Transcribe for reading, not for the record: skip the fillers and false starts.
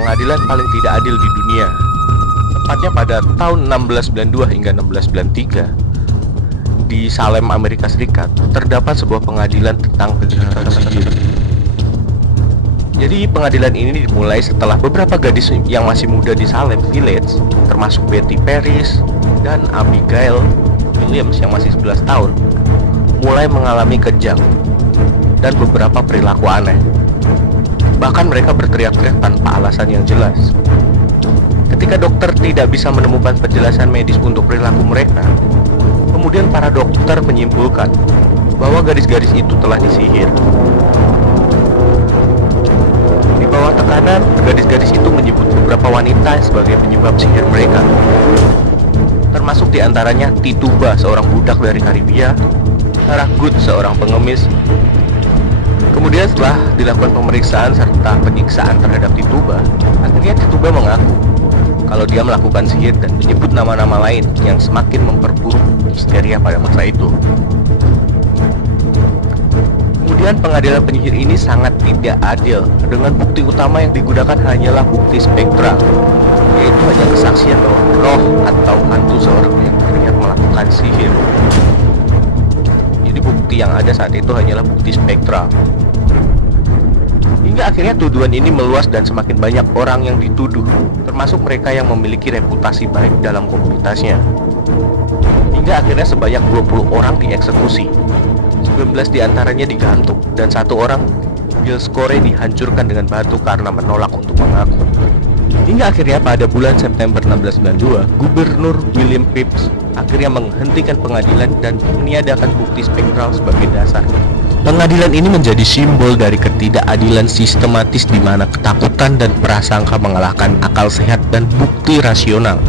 pengadilan paling tidak adil di dunia. Tepatnya pada tahun 1692 hingga 1693, di Salem, Amerika Serikat, terdapat sebuah pengadilan tentang kejahatan sihir. Jadi pengadilan ini dimulai setelah beberapa gadis yang masih muda di Salem Village, termasuk Betty Paris dan Abigail Williams yang masih 11 tahun, mulai mengalami kejang dan beberapa perilaku aneh. Bahkan mereka berteriak-teriak tanpa alasan yang jelas. Ketika dokter tidak bisa menemukan penjelasan medis untuk perilaku mereka, kemudian para dokter menyimpulkan bahwa gadis-gadis itu telah disihir. Di bawah tekanan, gadis-gadis itu menyebut beberapa wanita sebagai penyebab sihir mereka, termasuk diantaranya Tituba, seorang budak dari Karibia, Ragut, seorang pengemis. Kemudian setelah dilakukan pemeriksaan serta penyiksaan terhadap Tituba, akhirnya Tituba mengaku kalau dia melakukan sihir dan menyebut nama-nama lain yang semakin memperburuk histeria pada masa itu. Kemudian pengadilan penyihir ini sangat tidak adil, dengan bukti utama yang digunakan hanyalah bukti spektral, yaitu hanya kesaksian bahwa roh atau hantu seorang yang terlihat melakukan sihir. Jadi bukti yang ada saat itu hanyalah bukti spektral. Hingga akhirnya tuduhan ini meluas dan semakin banyak orang yang dituduh, termasuk mereka yang memiliki reputasi baik dalam komunitasnya. Hingga akhirnya sebanyak 20 orang dieksekusi. 19 diantaranya digantung, dan satu orang, Bill Score, dihancurkan dengan batu karena menolak untuk mengaku. Hingga akhirnya pada bulan September 1692, Gubernur William Phips akhirnya menghentikan pengadilan dan meniadakan bukti spektral sebagai dasar. Pengadilan ini menjadi simbol dari ketidakadilan sistematis di mana ketakutan dan prasangka mengalahkan akal sehat dan bukti rasional.